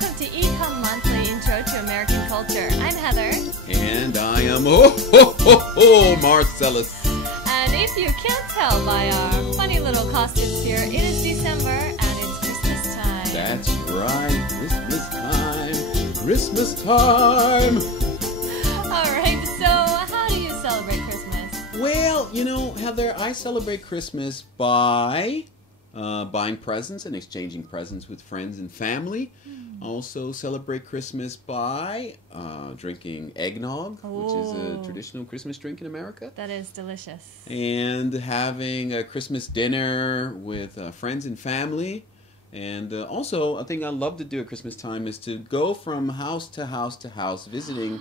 welcome to EHUM Monthly Intro to American Culture. I'm Heather. And I am, Marcellus. And if you can't tell by our funny little costumes here, it is December and it's Christmas time. That's right, Christmas time, Christmas time. Alright, so how do you celebrate Christmas? Well, you know, Heather, I celebrate Christmas by buying presents and exchanging presents with friends and family. Also celebrate Christmas by drinking eggnog, which is a traditional Christmas drink in America. That is delicious. And having a Christmas dinner with friends and family. And also, a thing I love to do at Christmas time is to go from house to house to house, visiting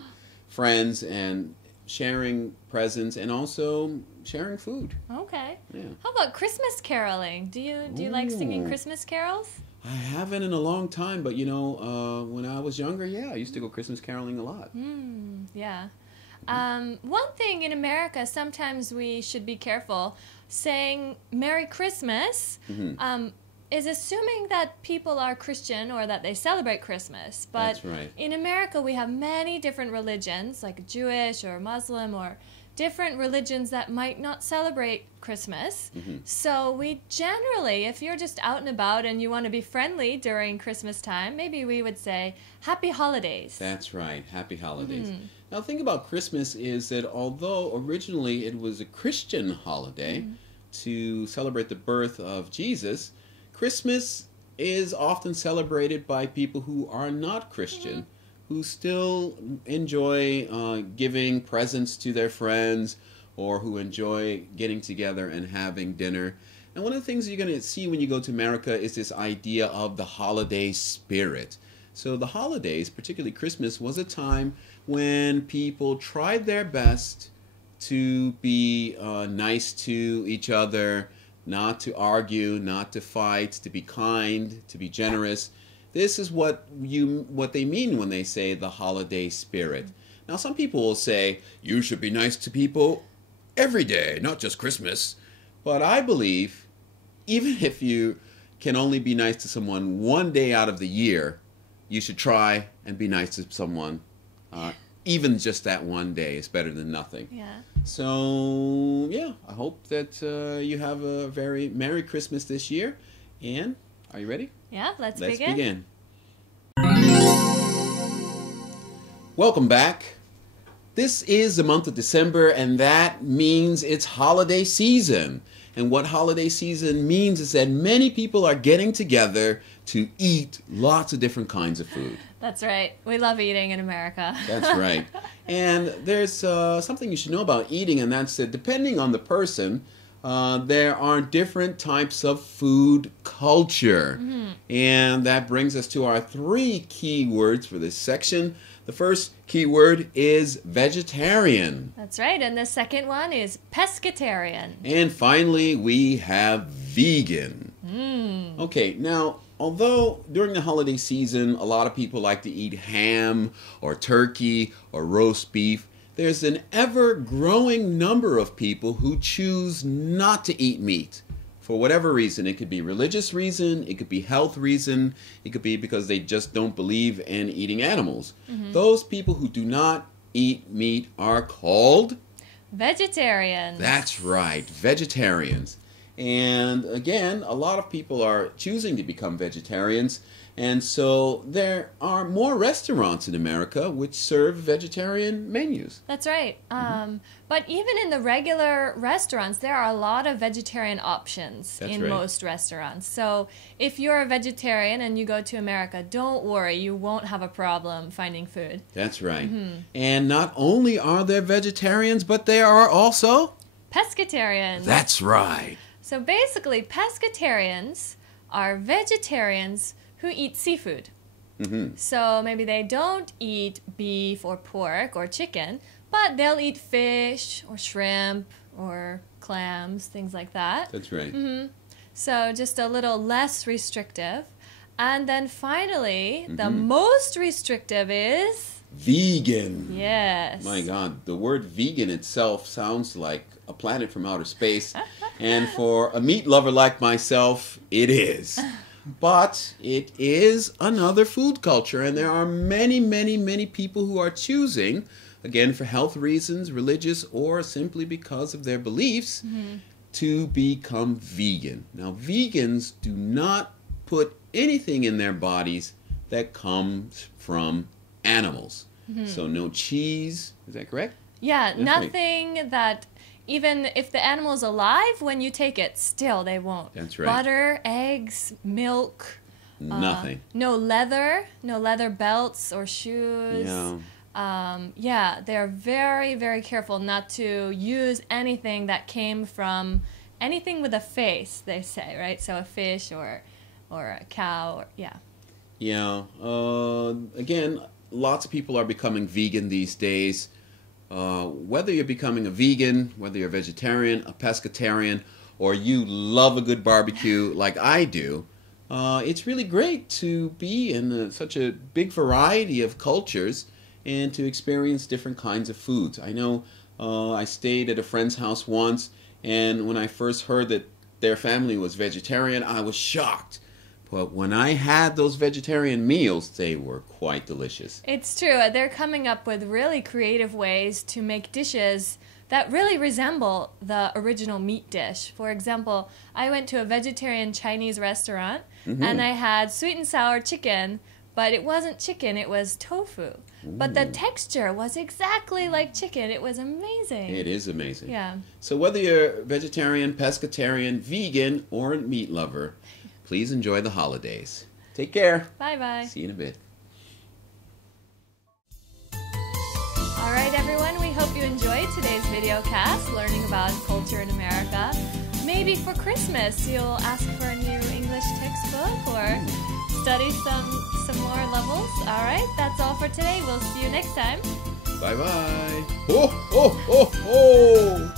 friends and sharing presents and also sharing food. Okay. Yeah. How about Christmas caroling? Do you like singing Christmas carols? I haven't in a long time, but you know, when I was younger, yeah, I used to go Christmas caroling a lot. Yeah. One thing in America, sometimes we should be careful. Saying Merry Christmas is assuming that people are Christian or that they celebrate Christmas. But That's right. in America, we have many different religions, like Jewish or Muslim or different religions that might not celebrate Christmas. So we generally, if you're just out and about and you want to be friendly during Christmas time, maybe we would say Happy Holidays. That's right. Happy holidays. Now, the thing about Christmas is that although originally it was a Christian holiday to celebrate the birth of Jesus, Christmas is often celebrated by people who are not Christian, who still enjoy giving presents to their friends or who enjoy getting together and having dinner. And one of the things you're going to see when you go to America is this idea of the holiday spirit. So the holidays, particularly Christmas, was a time when people tried their best to be nice to each other, not to argue, not to fight, to be kind, to be generous. This is what they mean when they say the holiday spirit. Now, some people will say, you should be nice to people every day, not just Christmas. But I believe, even if you can only be nice to someone one day out of the year, you should try and be nice to someone. Even just that one day is better than nothing. Yeah. So, yeah, I hope that you have a very Merry Christmas this year. And are you ready? Yeah, let's begin. begin. Welcome back. This is the month of December, and that means it's holiday season. And what holiday season means is that many people are getting together to eat lots of different kinds of food. That's right. We love eating in America. That's right. And there's something you should know about eating, and that's that depending on the person, there are different types of food culture. And that brings us to our 3 key words for this section. The first key word is vegetarian. That's right. And the second one is pescatarian. And finally, we have vegan. Okay, now, although during the holiday season, a lot of people like to eat ham or turkey or roast beef, there's an ever-growing number of people who choose not to eat meat for whatever reason. It could be religious reason, it could be health reason, it could be because they just don't believe in eating animals. Those people who do not eat meat are called Vegetarians. That's right, vegetarians. And again, a lot of people are choosing to become vegetarians. And so there are more restaurants in America which serve vegetarian menus. That's right. But even in the regular restaurants, there are a lot of vegetarian options in most restaurants. So if you're a vegetarian and you go to America, don't worry, you won't have a problem finding food. That's right. And not only are there vegetarians, but there are also pescatarians. That's right. So basically, pescatarians are vegetarians who eat seafood. So maybe they don't eat beef or pork or chicken, but they'll eat fish or shrimp or clams, things like that. That's right. So just a little less restrictive. And then finally, the most restrictive is vegan. Yes. My God, the word vegan itself sounds like a planet from outer space. And for a meat lover like myself, it is. but it is another food culture, and there are many, many, many people who are choosing, again, for health reasons, religious, or simply because of their beliefs, to become vegan. Now, vegans do not put anything in their bodies that comes from animals. So no cheese, is that correct? Yeah, That's nothing right. that, even if the animal's alive, when you take it, still they won't. That's right. Butter, eggs, milk. Nothing. No leather belts or shoes. Yeah. They're very, very careful not to use anything that came from anything with a face, they say, right? So a fish or a cow, Yeah. Again, lots of people are becoming vegan these days. Whether you're becoming a vegan, whether you're a vegetarian, a pescatarian, or you love a good barbecue like I do, it's really great to be in such a big variety of cultures and to experience different kinds of foods. I know I stayed at a friend's house once, and when I first heard that their family was vegetarian, I was shocked. But when I had those vegetarian meals, they were quite delicious. It's true. They're coming up with really creative ways to make dishes that really resemble the original meat dish. For example, I went to a vegetarian Chinese restaurant, and I had sweet and sour chicken, but it wasn't chicken, it was tofu. But the texture was exactly like chicken. It was amazing. It is amazing. Yeah. So whether you're vegetarian, pescatarian, vegan, or meat lover, please enjoy the holidays. Take care. Bye-bye. See you in a bit. All right, everyone, we hope you enjoyed today's videocast, learning about culture in America. Maybe for Christmas, you'll ask for a new English textbook or study some more levels. All right, that's all for today. We'll see you next time. Bye-bye. Ho, ho, ho, ho!